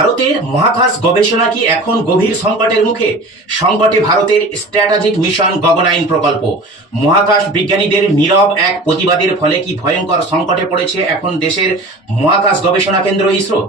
ভারতের মহাকাশ গবেষণা কি এখন গভীর সংকটের মুখে? সংকটে ভারতের স্ট্র্যাটেজিক মিশন গগনায়ন প্রকল্প। মহাকাশ বিজ্ঞানীদের নীরব এক প্রতিবাদের ফলে কি ভয়ঙ্কর সংকটে পড়েছে এখন দেশের মহাকাশ গবেষণা কেন্দ্র ইসরো।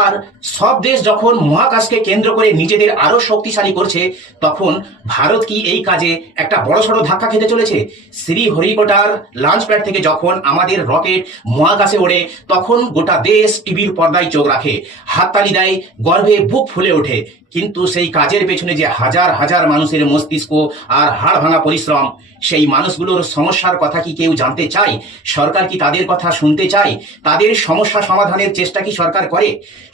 আর সব দেশ যখন মহাকাশকে কেন্দ্র করে নিজেদের আরো শক্তিশালী করছে, তখন ভারত কি এই কাজে একটা বড়সড় ধাক্কা খেতে চলেছে? শ্রীহরিকোটার লঞ্চ প্যাড থেকে যখন আমাদের রকেট মহাকাশে ওড়ে, তখন গোটা দেশ টিভির পর্দায় চোখ রাখে, হাততালি দেয়, গর্বে বুক ফুলে ওঠে। কিন্তু সেই কাজের পেছনে যে হাজার হাজার মানুষের মস্তিষ্ক আর হাড় ভাঙা পরিশ্রম, সেই মানুষগুলোর সমস্যার কথা কি কেউ জানতে চায়? সরকার কি তাদের কথা শুনতে চায়? তাদের সমস্যা সমাধানের চেষ্টা কি সরকার করে?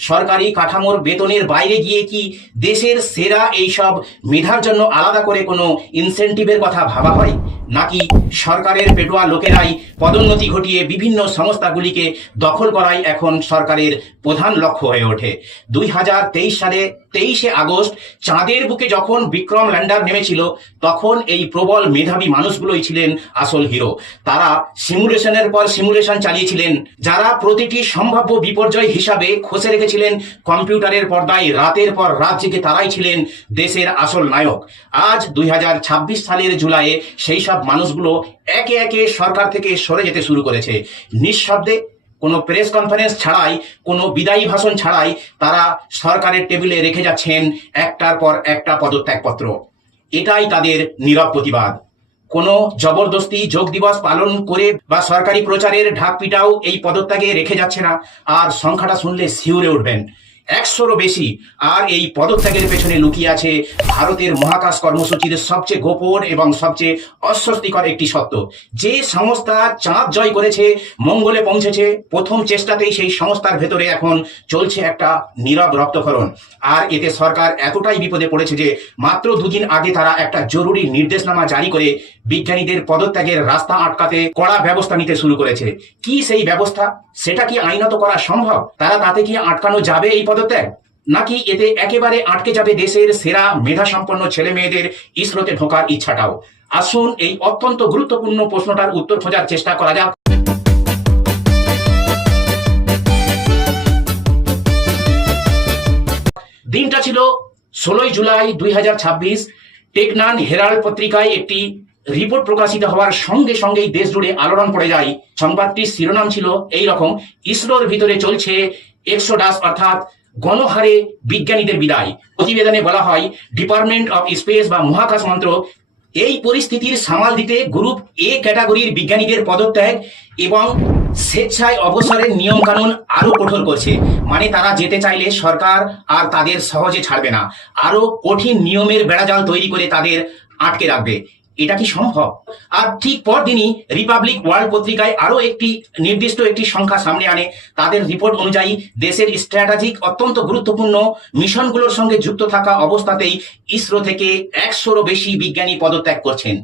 সরকারি কাঠামোর বেতনের বাইরে গিয়ে কি দেশের সেরা এইসব মেধার জন্য আলাদা করে কোনো ইনসেন্টিভের কথা ভাবা হয়? নাকি সরকারের পেটোয়া লোকেরাই পদোন্নতি ঘটিয়ে বিভিন্ন সংস্থাগুলিকে দখল করাই এখন সরকারের প্রধান লক্ষ্য হয়ে ওঠে? 2023 সালে 23শে আগস্ট চাঁদের বুকে যখন বিক্রম ল্যান্ডার নেমেছিল, তখন এই প্রবল মেধাবী মানুষগুলোই ছিলেন আসল হিরো। তারা সিমুলেশনের পর সিমুলেশন চালিয়েছিলেন, যারা প্রতিটি সম্ভাব্য বিপর্যয় হিসাবে খসে রেখেছিলেন কম্পিউটারের পর্দায় রাতের পর রাত জেগে। তারাই ছিলেন দেশের আসল নায়ক। আজ 2026 সালের জুলাইয়ে সেই সব মানুষগুলো একে একে সরকার থেকে সরে যেতে শুরু করেছে। নিঃশব্দে, কোনো প্রেস কনফারেন্স ছাড়াই, কোনো বিদায়ী ভাষণ ছাড়াই তারা সরকারের টেবিলে রেখে যাচ্ছেন একটার পর একটা পদত্যাগপত্র। এটাই তাদের নীরব প্রতিবাদ। কোনো জবরদস্তি যোগ দিবস পালন করে বা সরকারি প্রচারের ঢাক পিটাও এই পদত্যাগে রেখে যাচ্ছে না। আর সংখ্যাটা শুনলে শিউরে উঠবেন, 100রও বেশি। আর এই পদত্যাগের পেছনে লুকিয়ে আছে ভারতের মহাকাশ কর্মসূচির সবচেয়ে গোপন এবং সবচেয়ে অস্বস্তিকর একটি সত্য। যে সংস্থা চাঁদ জয় করেছে, মঙ্গলে পৌঁছেছে, প্রথম চেষ্টাতেই সেই সংস্থার ভেতরে এখন চলছে একটা নীরব রক্তক্ষরণ। আর এতে সরকার এতটাই বিপদে পড়েছে যে মাত্র দুদিন আগে তারা একটা জরুরি নির্দেশনামা জারি করে বিজ্ঞানীদের পদত্যাগের রাস্তা আটকাতে কড়া ব্যবস্থা নিতে শুরু করেছে। কি সেই ব্যবস্থা? সেটা কি আইনত করা সম্ভব? তাতে কি আটকানো যাবে এই পদত্যাগ? নাকি এতে একেবারে আটকে যাবে দেশের সেরা মেধাসম্পন্ন ছেলে মেয়েদের ইসরোতে ঢোকার ইচ্ছাটাও? আসুন এই অত্যন্ত গুরুত্বপূর্ণ প্রশ্নটার উত্তর খোঁজার চেষ্টা করা যাক। দিনটা ছিল 16ই জুলাই 2026। টেকনান হেরাল্ড পত্রিকায় একটি রিপোর্ট প্রকাশিত হওয়ার সঙ্গে সঙ্গেই দেশ জুড়ে আলোড়ন পড়ে যায়। সংবাদটির শিরোনাম ছিল এই রকম: ইসরোর ভিতরে চলছে এক্সোডাস, অর্থাৎ গণহারে বিজ্ঞানীদের বিদায়। প্রতিবেদনে বলা হয়, ডিপার্টমেন্ট অফ স্পেস বা মহাকাশ মন্ত্রক এই পরিস্থিতির সামাল দিতে গ্রুপ এ ক্যাটাগরির বিজ্ঞানীদের পদত্যাগ এবং স্বেচ্ছায় অবসরের নিয়ম কানুন আরো কঠোর করছে। মানে তারা যেতে চাইলে সরকার আর তাদের সহজে ছাড়বে না, আরো কঠিন নিয়মের বেড়াজাল তৈরি করে তাদের আটকে রাখবে। এটা কি সম্ভব? আর ঠিক পরদিনই রিপাবলিক ওয়ার্ল্ড পত্রিকায় আরো একটি নির্দিষ্ট একটি সংখ্যা সামনে আনে। তাদের রিপোর্ট অনুযায়ী দেশের স্ট্র্যাটেজিক অত্যন্ত গুরুত্বপূর্ণ মিশনগুলোর সঙ্গে যুক্ত থাকা অবস্থাতেই ইসরো থেকে 100রও বেশি বিজ্ঞানী পদত্যাগ করছেন।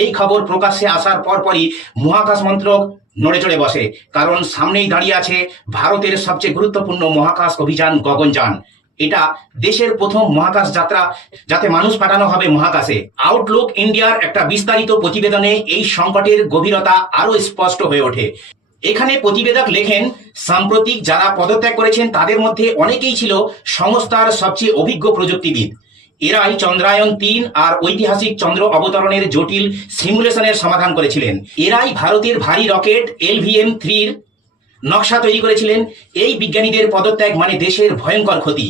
এই খবর প্রকাশ্যে আসার পরপরই মহাকাশ মন্ত্রক নড়ে চড়ে বসে, কারণ সামনেই দাঁড়িয়ে আছে ভারতের সবচেয়ে গুরুত্বপূর্ণ মহাকাশ অভিযান গগনযান। এটা দেশের প্রথম মহাকাশ যাত্রা, যাতে মানুষ পাঠানো হবে মহাকাশে। আউটলুক ইন্ডিয়ার একটা বিস্তারিত প্রতিবেদনে এই সংকটের গভীরতা আরো স্পষ্ট হয়ে ওঠে। এখানে প্রতিবেদক লেখেন, সাম্প্রতিক যারা পদত্যাগ করেছেন তাদের মধ্যে অনেকেই ছিল সংস্থার সবচেয়ে অভিজ্ঞ প্রযুক্তিবিদ। এরাই চন্দ্রায়ন 3 আর ঐতিহাসিক চন্দ্র অবতরণের জটিল সিমুলেশনের সমাধান করেছিলেন। এরাই ভারতের ভারী রকেট LVM-3 নকশা তৈরি করেছিলেন। এই বিজ্ঞানীদের পদত্যাগ মানে দেশের ভয়ঙ্কর ক্ষতি।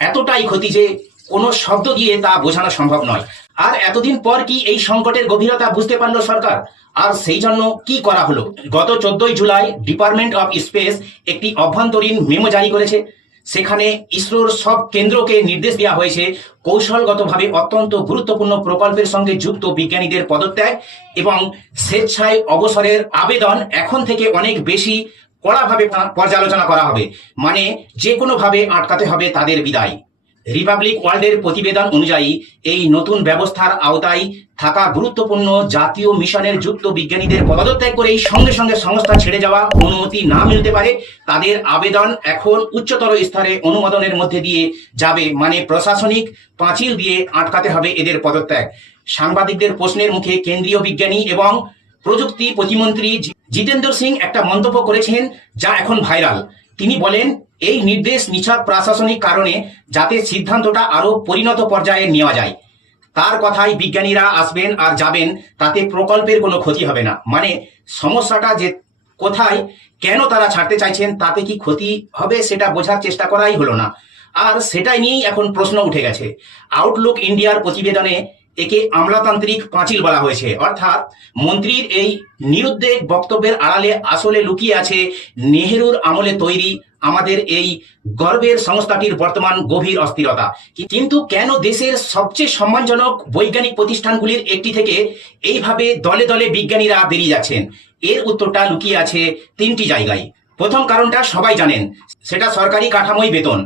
এতটাই ক্ষতি যে কোনো শব্দ দিয়ে তা বোঝানো সম্ভব নয়। আর এতদিন পর কি এই সংকটের গভীরতা বুঝতে পারল সরকার? আর সেই জন্য কি করা হলো? গত 14ই জুলাই ডিপার্টমেন্ট অফ স্পেস একটি অভ্যন্তরীণ মেমো জারি করেছে। সেখানে ইসরোর সব কেন্দ্রকে নির্দেশ দেওয়া হয়েছে কৌশলগতভাবে অত্যন্ত গুরুত্বপূর্ণ প্রকল্পের সঙ্গে যুক্ত বিজ্ঞানীদের পদত্যাগ এবং স্বেচ্ছায় অবসরের আবেদন এখন থেকে অনেক বেশি কড়াভাবে পর্যালোচনা করা হবে। মানে যে কোনোভাবে আটকাতে হবে তাদের বিদায়। রিপাবলিক ওয়ার্ল্ডের প্রতিবেদন অনুযায়ী এই নতুন ব্যবস্থার আওতায় থাকা গুরুত্বপূর্ণ জাতীয় মিশনের যুক্ত বিজ্ঞানীদের পদত্যাগ করে এই সঙ্গে সঙ্গে সংস্থা ছেড়ে যাওয়া অনুমতি না মিলতে পারে। তাদের আবেদন এখন উচ্চতর স্তরে অনুমোদনের মধ্যে দিয়ে যাবে। মানে প্রশাসনিক পাঁচিল দিয়ে আটকাতে হবে এদের পদত্যাগ। সাংবাদিকদের প্রশ্নের মুখে কেন্দ্রীয় বিজ্ঞানী এবং প্রযুক্তি প্রতিমন্ত্রী জিতেন্দ্র সিং একটা মন্তব্য করেছেন, যা এখন ভাইরাল। তিনি বলেন, এই নির্দেশ নিছক প্রশাসনিক কারণে, যাতে সিদ্ধান্তটা আরো পরিণত পর্যায়ে নেওয়া যায়। তার কথায় বিজ্ঞানীরা আসবেন আর যাবেন, তাতে প্রকল্পের কোনো ক্ষতি হবে না। মানে সমস্যাটা যে কোথায়, কেন তারা ছাড়তে চাইছেন, তাতে কি ক্ষতি হবে সেটা বোঝার চেষ্টা করাই হলো না। আর সেটাই নিয়েই এখন প্রশ্ন উঠে গেছে। আউটলুক ইন্ডিয়ার প্রতিবেদনে একে আমলাতান্ত্রিক পাঁচিল বলা হয়েছে। অর্থাৎ মন্ত্রীর এই নিরুদ্বেগ বক্তব্যের আড়ালে আসলে লুকিয়ে আছে নেহেরুর আমলে তৈরি আমাদের এই গর্বের সংস্থাটির বর্তমান গভীর অস্থিরতা। কিন্তু কেন দেশের সবচেয়ে সম্মানজনক বৈজ্ঞানিক প্রতিষ্ঠানগুলির একটি থেকে এইভাবে দলে দলে বিজ্ঞানীরা বেরিয়ে যাচ্ছেন? এর উত্তরটা লুকিয়ে আছে তিনটি জায়গায়। প্রথম কারণটা সবাই জানেন, সেটা সরকারি কাঠামোই বেতন।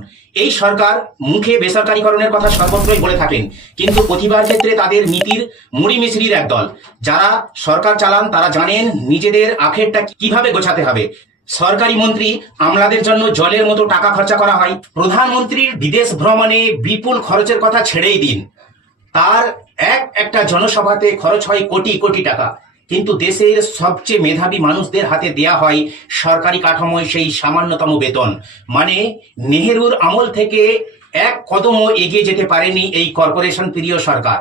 এই সরকার মুখে বেসরকারীকরণের কথা সর্বত্রই বলে থাকেন, কিন্তু প্রতিবার ক্ষেত্রে তাদের নীতির মুড়ি মিশ্রির একদল। যারা সরকার চালান তারা জানেন নিজেদের আখেরটা কিভাবে গোছাতে হবে। সরকারি মন্ত্রী আমলাদের জন্য জলের মতো টাকা খরচা করা হয়। প্রধানমন্ত্রীর বিদেশ ভ্রমণে বিপুল খরচের কথা ছেড়েই দিন, তার একটা জনসভাতে খরচ হয় কোটি কোটি টাকা। কিন্তু দেশের সবচেয়ে মেধাবী মানুষদের হাতে দেয়া হয় সরকারি কাঠামোয় সেই সামান্যতম বেতন। মানে নেহেরুর আমল থেকে এক কদমও এগিয়ে যেতে পারেনি এই কর্পোরেশন প্রিয় সরকার।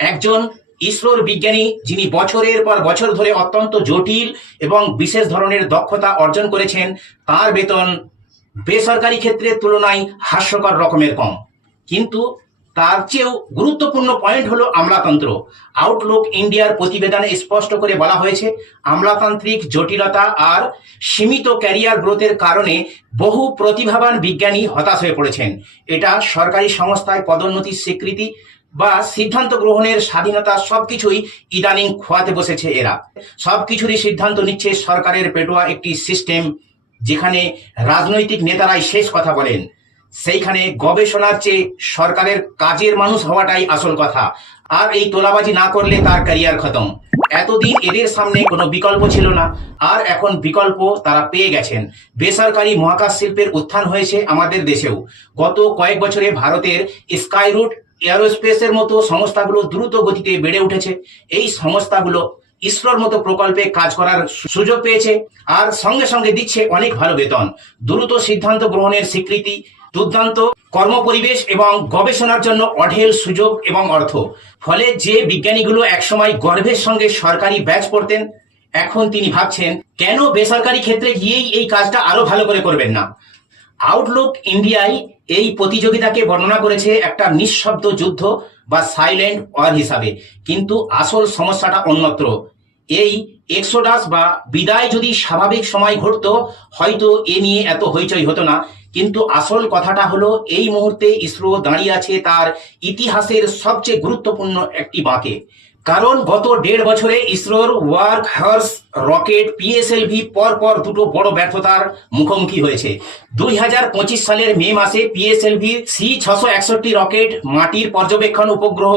একজন ইসরোর বিজ্ঞানী যিনি বছরের পর বছর ধরে অত্যন্ত জটিল এবং বিশেষ ধরনের দক্ষতা অর্জন করেছেন, তার বেতন বেসরকারি ক্ষেত্রের তুলনায় হাস্যকর রকমের কম। কিন্তু তার চেয়েও গুরুত্বপূর্ণ পয়েন্ট হলো আমলাতন্ত্র। আউটলুক ইন্ডিয়ার প্রতিবেদনে স্পষ্ট করে বলা হয়েছে, আমলাতান্ত্রিক জটিলতা আর সীমিত ক্যারিয়ার গ্রোথের কারণে বহু প্রতিভাবান বিজ্ঞানী হতাশ হয়ে পড়েছেন। এটা সরকারি সংস্থায় পদোন্নতির স্বীকৃতি বা সিদ্ধান্ত গ্রহণের স্বাধীনতা সবকিছুই ইদানিং খোয়াতে বসেছে এরা। সবকিছুরই সিদ্ধান্ত নিচ্ছে সরকারের পেটোয়া একটি সিস্টেম, যেখানে রাজনৈতিক নেতারাই শেষ কথা বলেন। সেইখানে গবেষণার চেয়ে সরকারের কাজের মানুষ হওয়াটাই আসল কথা। আর এই তোলাবাজি না করলে তার ক্যারিয়ার খতম। এতদিন এদের সামনে কোনো বিকল্প ছিল না, আর এখন বিকল্প তারা পেয়ে গেছেন। বেসরকারি মহাকাশ শিল্পের উত্থান হয়েছে আমাদের দেশেও। গত কয়েক বছরে ভারতের স্কাইরুট এয়ারোস্পেসের মতো সংস্থাগুলো দ্রুত গতিতে বেড়ে উঠেছে। এই সংস্থাগুলো ইসরোর মতো প্রকল্পে কাজ করার সুযোগ পেয়েছে, আর সঙ্গে সঙ্গে দিচ্ছে অনেক ভালো বেতন, দ্রুত সিদ্ধান্ত গ্রহণের স্বীকৃতি, দুর্দান্ত কর্মপরিবেশ এবং গবেষণার জন্য অঢেল সুযোগ এবং অর্থ। ফলে যে বিজ্ঞানীগুলো একসময় গর্বের সঙ্গে সরকারি ব্যাচ পড়তেন, এখন তিনি ভাবছেন কেন বেসরকারি ক্ষেত্রে গিয়েই এই কাজটা আরো ভালো করে করবেন না। আউটলুক ইন্ডিয়ায় এই প্রতিযোগিতাকে বর্ণনা করেছে একটা নিঃশব্দ যুদ্ধ বা সাইলেন্ট ওয়ার হিসাবে। কিন্তু আসল সমস্যাটা অন্যত্র। এই এক্সোডাস বা বিদায় যদি স্বাভাবিক সময় ঘটতো, হয়তো এ নিয়ে এত হইচই হতো না। কিন্তু আসল কথাটা হলো, এই মুহূর্তে ইসরো দাঁড়িয়ে আছে তার ইতিহাসের সবচেয়ে গুরুত্বপূর্ণ একটি বাঁকে। কারণ গত 1.5 বছরে ইসরোর ওয়ার্ক হর্স রকেট পিএসএলভি পরপর দুটো বড় ব্যর্থতার মুখোমুখি হয়েছে। 2025 সালের মে মাসে পিএসএলভি C661 রকেট মাটির পর্যবেক্ষণ উপগ্রহ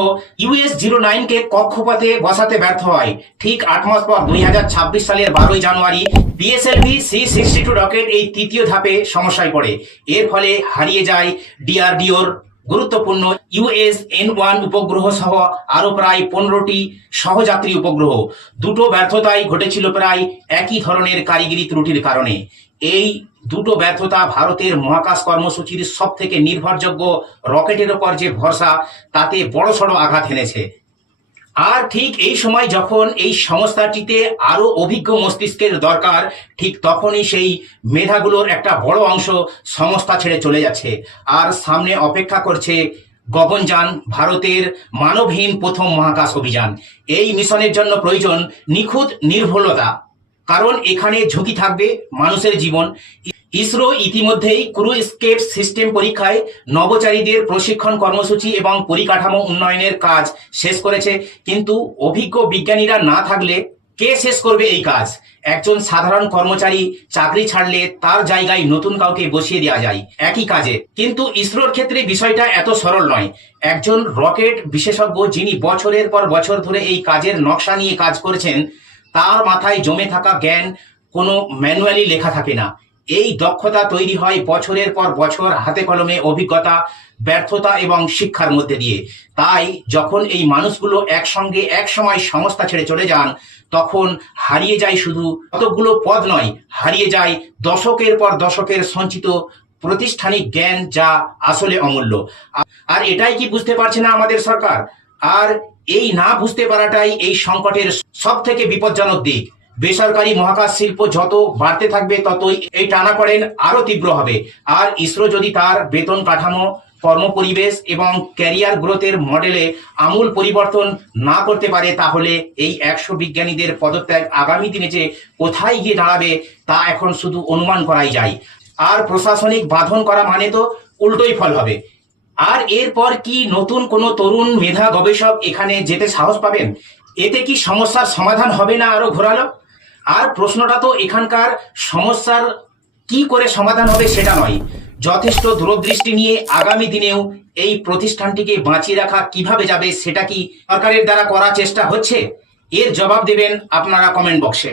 US-09 কে কক্ষপথে বসাতে ব্যর্থ হয়। ঠিক 8 মাস পর 2026 সালের 12 জানুয়ারি পিএসএলভি C62 রকেট এই তৃতীয় ধাপে সমস্যায় পড়ে। এর ফলে হারিয়ে যায় ডিআরডিওর গুরুত্বপূর্ণ US-N1 উপগ্রহ সহ আরো প্রায় 15টি সহযাত্রী উপগ্রহ। দুটো ব্যর্থতাই ঘটেছিল প্রায় একই ধরনের কারিগরি ত্রুটির কারণে। এই দুটো ব্যর্থতা ভারতের মহাকাশ কর্মসূচির সব থেকে নির্ভরযোগ্য রকেটের ওপর যে ভরসা, তাতে বড়সড় আঘাত হেনেছে। আর ঠিক এই সময় যখন এই সংস্থাটিতে আরো অভিজ্ঞ মস্তিষ্কের দরকার, ঠিক তখনই সেই মেধাগুলোর একটা বড় অংশ সংস্থা ছেড়ে চলে যাচ্ছে। আর সামনে অপেক্ষা করছে গগনযান, ভারতের মানবহীন প্রথম মহাকাশ অভিযান। এই মিশনের জন্য প্রয়োজন নিখুঁত নির্ভুলতা, কারণ এখানে ঝুঁকি থাকবে মানুষের জীবন। ইসরো ইতিমধ্যেই ক্রু এস্কেপ সিস্টেম পরীক্ষায় নভোচারীদের প্রশিক্ষণ কর্মসূচি এবং পরিকাঠামো উন্নয়নের কাজ শেষ করেছে। কিন্তু অভিজ্ঞ বিজ্ঞানীরা না থাকলে কে শেষ করবে এই কাজ? একজন সাধারণ কর্মচারী চাকরি ছাড়লে তার জায়গায় নতুন কাউকে বসিয়ে দেওয়া যায় একই কাজে। কিন্তু ইসরোর ক্ষেত্রে বিষয়টা এত সরল নয়। একজন রকেট বিশেষজ্ঞ যিনি বছরের পর বছর ধরে এই কাজের নকশা নিয়ে কাজ করছেন, তার মাথায় জমে থাকা জ্ঞান কোনো ম্যানুয়ালি লেখা থাকে না। এই দক্ষতা তৈরি হয় বছরের পর বছর হাতে কলমে অভিজ্ঞতা, ব্যর্থতা এবং শিক্ষার মধ্যে দিয়ে। তাই যখন এই মানুষগুলো একসঙ্গে এক সময় সংস্থা ছেড়ে চলে যান, তখন হারিয়ে যায় শুধু কতগুলো পদ নয়, হারিয়ে যায় দশকের পর দশকের সঞ্চিত প্রতিষ্ঠানিক জ্ঞান, যা আসলে অমূল্য। আর এটাই কি বুঝতে পারছে না আমাদের সরকার? আর এই না বুঝতে পারাটাই এই সংকটের সব থেকে বিপজ্জনক দিক। বেসরকারি মহাকাশ শিল্প যত বাড়তে থাকবে, ততই এই টানাপড়েন আরো তীব্র হবে। আর ইসরো যদি তার বেতন কাঠামো, কর্মপরিবেশ এবং ক্যারিয়ার গ্রোথের মডেলে আমূল পরিবর্তন না করতে পারে, তাহলে এই 100 বিজ্ঞানীদের পদত্যাগ আগামী দিনে যে কোথায় গিয়ে দাঁড়াবে তা এখন শুধু অনুমান করাই যায়। আর প্রশাসনিক বাঁধন করা মানে তো উল্টোই ফল হবে। আর এরপর কি নতুন কোনো তরুণ মেধা গবেষক এখানে যেতে সাহস পাবেন? এতে কি সমস্যার সমাধান হবে না আরো ঘোরালো? আর প্রশ্নটা তো এখানকার সমস্যার কি করে সমাধান হবে সেটা নয়, যথেষ্ট দূরদৃষ্টি নিয়ে আগামী দিনেও এই প্রতিষ্ঠানটিকে বাঁচিয়ে রাখা কিভাবে যাবে, সেটা কি সরকারের দ্বারা করার চেষ্টা হচ্ছে? এর জবাব দেবেন আপনারা কমেন্ট বক্সে।